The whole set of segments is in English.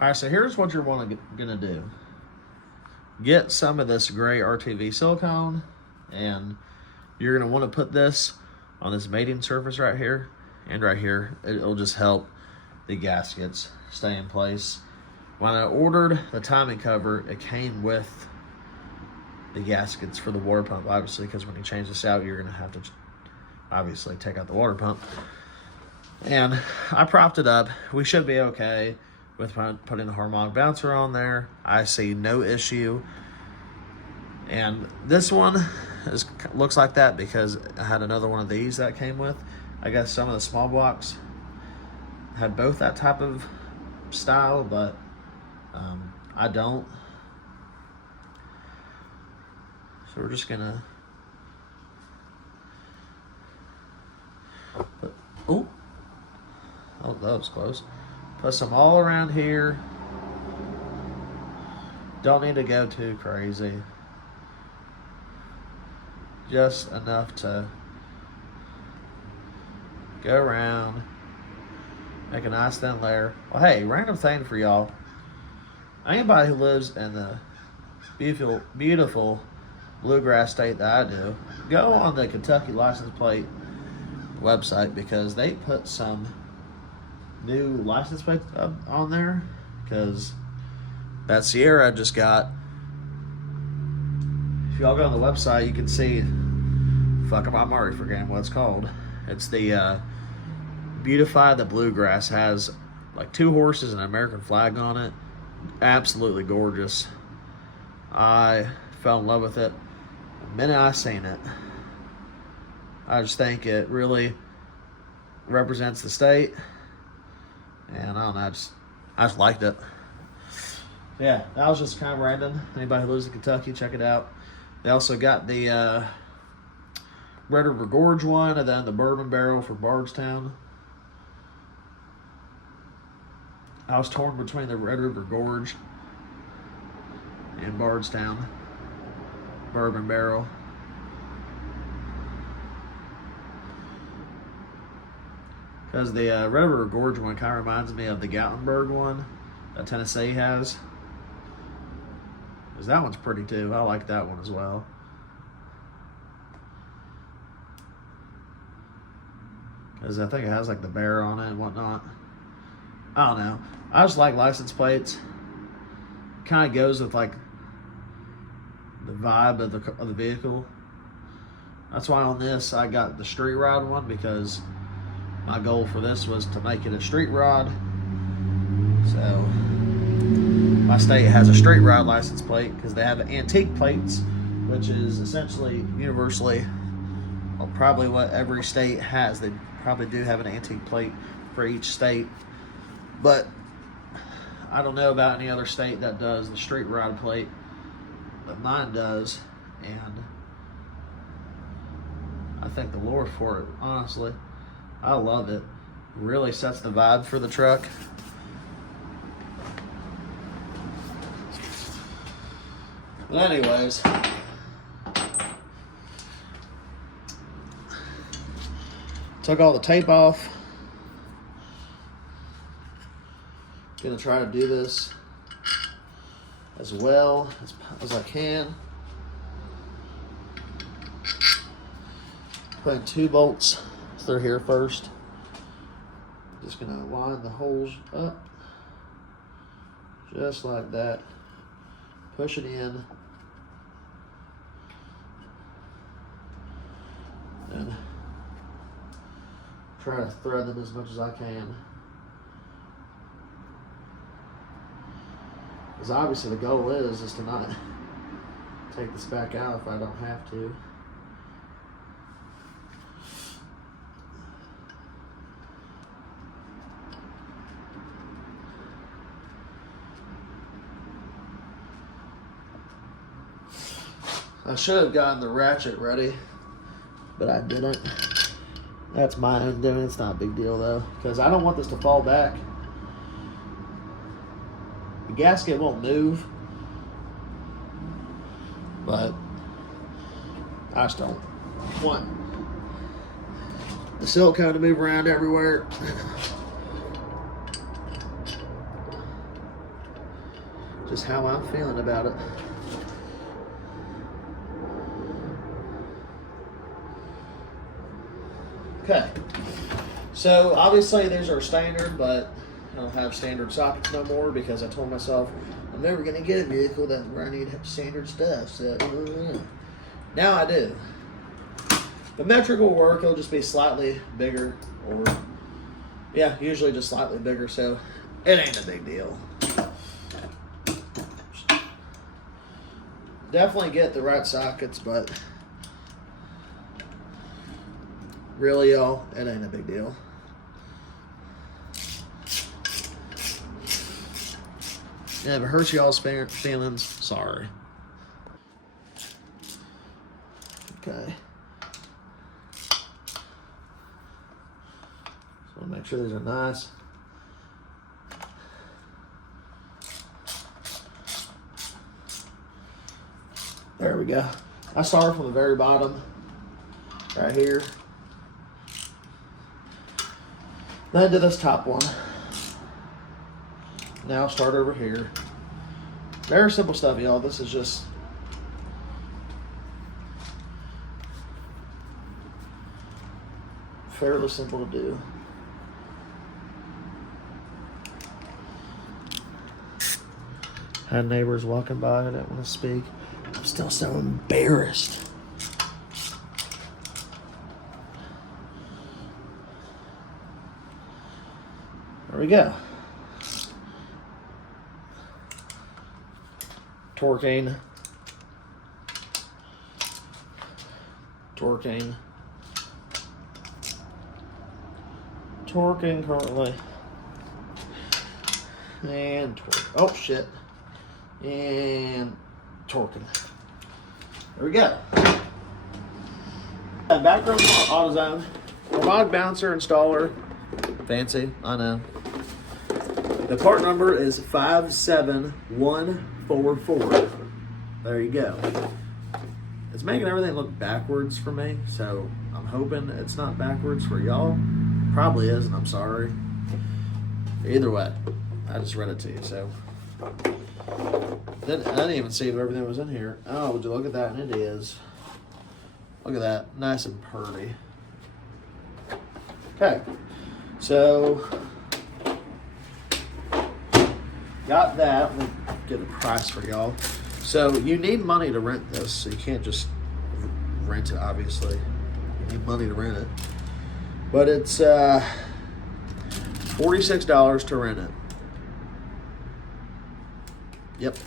All right, so here's what you're gonna do. Get some of this gray RTV silicone, and you're gonna want to put this on this mating surface right here and right here. It'll just help the gaskets stay in place. When I ordered the timing cover, it came with the gaskets for the water pump, obviously, because when you change this out, you're gonna have to obviously take out the water pump. And I propped it up. We should be okay with putting the harmonic bouncer on there. I see no issue. And this one looks like that because I had another one of these that came with. I guess some of the small blocks had both that type of style, but I don't. So we're just gonna put, oh, that was close. Put some all around here. Don't need to go too crazy. Just enough to go around, make a nice thin layer. Well, hey, random thing for y'all. Anybody who lives in the beautiful bluegrass state that I do, go on the Kentucky license plate website because they put some new license plates up on there, because that Sierra I just got, if y'all go on the website, you can see, I'm already forgetting what it's called. It's the Beautify the Bluegrass. Has like 2 horses and an American flag on it. Absolutely gorgeous. I fell in love with it the minute I seen it. I just think it really represents the state, and I don't know, I just liked it. Yeah, that was just kind of random. Anybody who lives in Kentucky, check it out. They also got the Red River Gorge one, and then the bourbon barrel for Bardstown. I was torn between the Red River Gorge and Bardstown bourbon barrel. Because the Red River Gorge one kind of reminds me of the Gatlinburg one that Tennessee has. Because that one's pretty too. I like that one as well. Because I think it has like the bear on it and whatnot. I don't know. I just like license plates. Kind of goes with like the vibe of the vehicle. That's why on this I got the street rod one, because my goal for this was to make it a street rod. So my state has a street rod license plate because they have antique plates, which is essentially universally, well, probably what every state has. They probably do have an antique plate for each state, but I don't know about any other state that does the street rod plate, but mine does, and I thank the Lord for it, honestly. I love it. Really sets the vibe for the truck. But anyways, took all the tape off. Gonna try to do this as well as I can. Putting 2 bolts through here first. Just gonna line the holes up just like that. Push it in. And try to thread them as much as I can. Because obviously the goal is to not take this back out if I don't have to. I should have gotten the ratchet ready, but I didn't. That's my own doing. It's not a big deal though, because I don't want this to fall back. The gasket won't move, but I just don't want the silicone to move around everywhere. just how I'm feeling about it. Okay, so obviously these are standard, but I don't have standard sockets no more because I told myself I'm never going to get a vehicle where I need standard stuff. So now I do. The metric will work. It'll just be slightly bigger, or yeah, usually just slightly bigger. So it ain't a big deal. Definitely get the right sockets, but really, y'all, it ain't a big deal. Yeah, if it hurts y'all's feelings, sorry. Okay. So make sure these are nice. There we go. I start from the very bottom, right here. Then to this top one. Now start over here. Very simple stuff, y'all. This is just fairly simple to do. Had neighbors walking by. I didn't want to speak. I'm still so embarrassed. There we go. Torquing. Torquing. Torquing currently. And torque. Oh shit. And torquing. There we go. Background AutoZone. Harmonic bouncer installer. Fancy, I know. The part number is 57144. There you go. It's making everything look backwards for me, so I'm hoping it's not backwards for y'all. Probably is, and I'm sorry. Either way, I just read it to you, so. I didn't even see if everything was in here. Oh, would you look at that? And it is. Look at that. Nice and pretty. Okay. So, got that. We'll get a price for y'all. So, you need money to rent this. So, you can't just rent it, obviously. You need money to rent it. But it's $46 to rent it. Yep.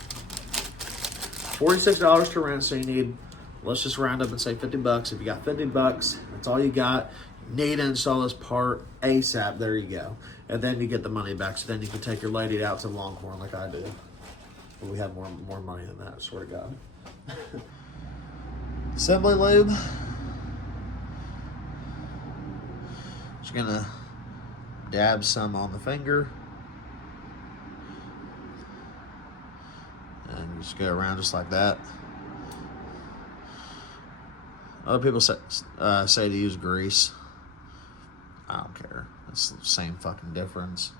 $46 to rent, so you need, let's just round up and say 50 bucks. If you got 50 bucks, that's all you got. You need to install this part ASAP. There you go. And then you get the money back, so then you can take your lady out to Longhorn like I do. But we have more money than that, I swear to God. Assembly lube. Just gonna dab some on the finger. And just go around just like that. Other people say to use grease. I don't care. It's the same fucking difference.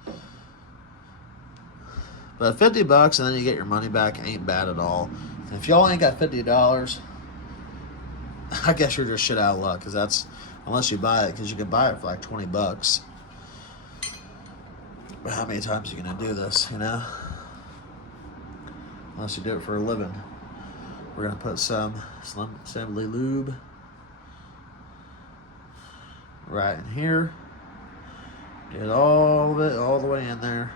But 50 bucks and then you get your money back ain't bad at all. And if y'all ain't got $50, I guess you're just shit out of luck, because that's, unless you buy it, because you can buy it for like 20 bucks. But how many times are you gonna do this, you know? Unless you do it for a living. We're gonna put some assembly lube right in here. Get all of it all the way in there.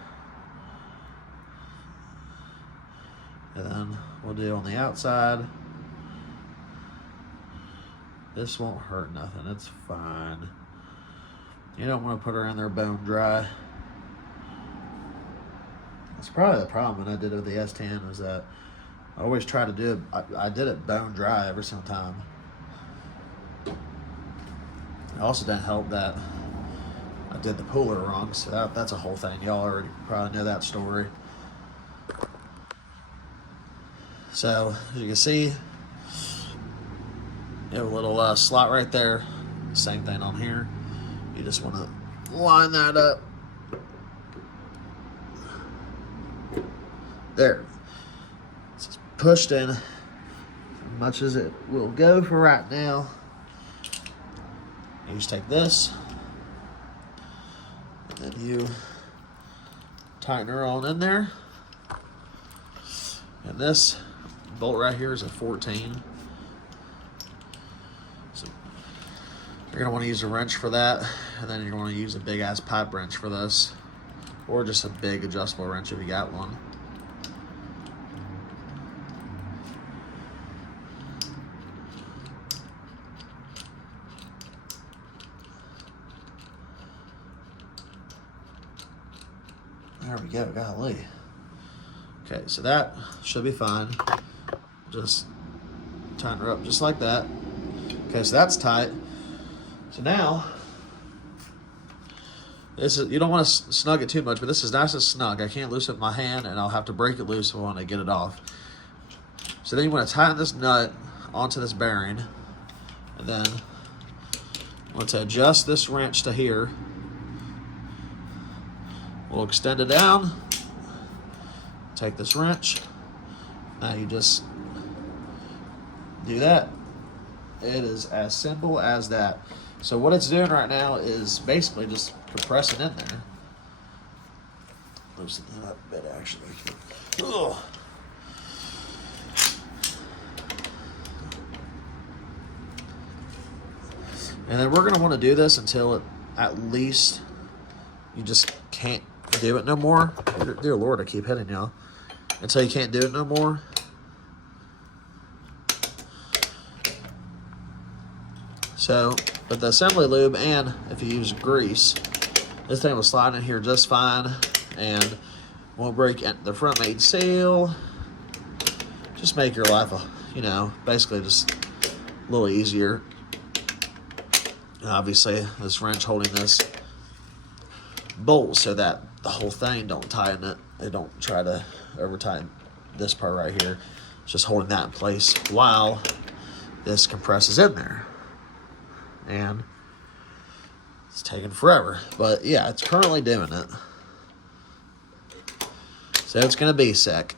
And then we'll do on the outside. This won't hurt nothing, it's fine. You don't want to put her in there bone dry. That's probably the problem when I did it with the S10, was that I always try to do it, I did it bone dry every single time. It also didn't help that I did the puller wrong, so that's a whole thing. Y'all already probably know that story. So, as you can see, you have a little slot right there. Same thing on here. You just want to line that up. There. pushed in as much as it will go for right now. You just take this, and then you tighten her on in there. And this bolt right here is a 14. So you're gonna want to use a wrench for that, and then you're gonna use a big ass pipe wrench for this, or just a big adjustable wrench if you got one. There we go, golly. Okay, so that should be fine. Just tighten her up just like that. Okay, so that's tight. So now, this is, you don't want to snug it too much, but this is nice and snug. I can't loosen it with my hand, and I'll have to break it loose when I get it off. So then you want to tighten this nut onto this bearing, and then you want to adjust this wrench to here. We'll extend it down, take this wrench, now you just do that. It is as simple as that. So what it's doing right now is basically just compressing in there. Loosen that up a bit actually. Ugh. And then we're gonna wanna do this until it, at least you just can't do it no more. Dear Lord, I keep hitting y'all. Until you can't do it no more. So, with the assembly lube, and if you use grease, this thing will slide in here just fine and won't break the front main seal. Just make your life, you know, basically just a little easier. And obviously, this wrench holding this bolt so that the whole thing don't tighten it. They don't try to over tighten this part right here. It's just holding that in place while this compresses in there. And it's taking forever, but yeah, it's currently doing it. So it's gonna be sick.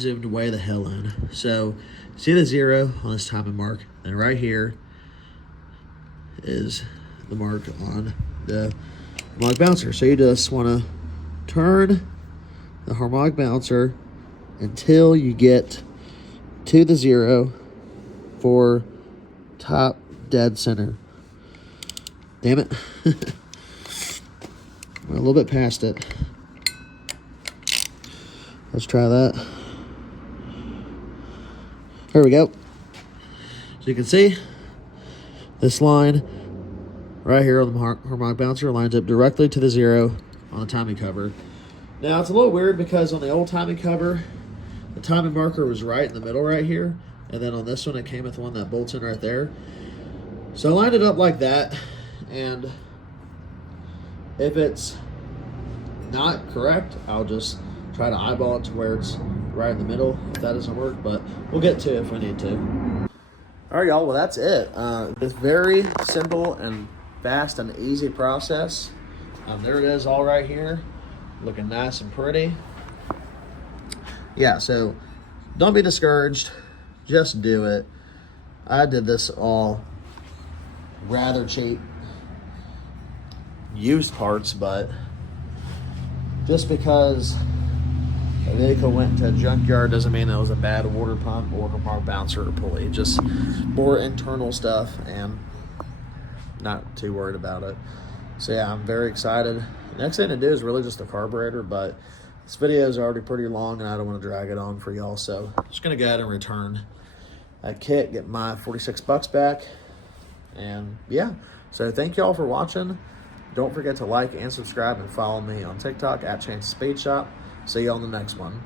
zoomed way the hell in. So see the 0 on this timing mark, and right here is the mark on the harmonic bouncer. So you just want to turn the harmonic bouncer until you get to the 0 for top dead center. Damn it. We're a little bit past it. Let's try that. There we go. So you can see this line right here on the harmonic bouncer lines up directly to the 0 on the timing cover. Now it's a little weird because on the old timing cover, the timing marker was right in the middle right here. And then on this one, it came with one that bolts in right there. So I lined it up like that. And if it's not correct, I'll just try to eyeball it to where it's right in the middle if that doesn't work, but we'll get to it if we need to. All right, y'all, well, that's it. It's very simple and fast and easy process. There it is all right here, looking nice and pretty. Yeah, so don't be discouraged. Just do it. I did this all rather cheap used parts, but just because a vehicle went into a junkyard doesn't mean it was a bad water pump or harmonic bouncer or pulley. Just more internal stuff, and not too worried about it. So yeah, I'm very excited. The next thing to do is really just the carburetor, but this video is already pretty long and I don't want to drag it on for y'all, so I'm just gonna go ahead and return that kit, get my 46 bucks back, and yeah. So thank y'all for watching. Don't forget to like and subscribe and follow me on TikTok at Chance's Speed Shop. See you on the next one.